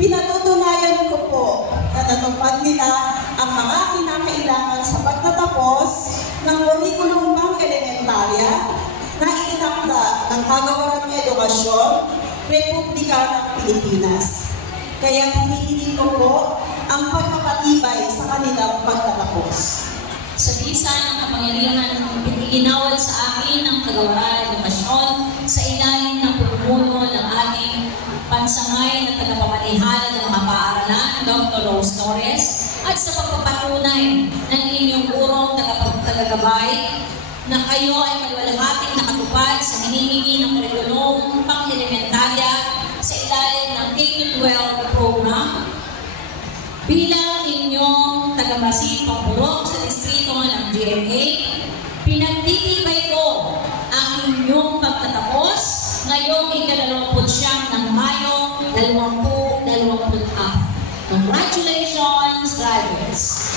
Pinatutunayan ko po na natupad nila ang mga kinakailangan sa pagtatapos ng kurikulum pang elementarya na itinakda ng Kagawarang Edukasyon, Republika ng Pilipinas. Kaya hinihiling ko po ang pagpapatibay sa kanilang pagtatapos. Sa bisa ng kapangyarihan ng iginawad sa akin ng Kagawaran Edukasyon sa ilalim ng pamumuno ng ating pansangay na tagapamanihala ng mga paaralan, Dr. Rose Torres, at sa pagpapatunay ng inyong gurong tagagabay na kayo ay malwalhating nakatupad sa hinihingi ng kurikulum pang-elementarya sa ilalim ng K-12 program. Bilang inyong taga-Masin Pampurok sa distrito ng GMA, pinagtitibay ko ang inyong pagtatapos ngayong ika-29 ng Mayo 2024. Congratulations, graduates!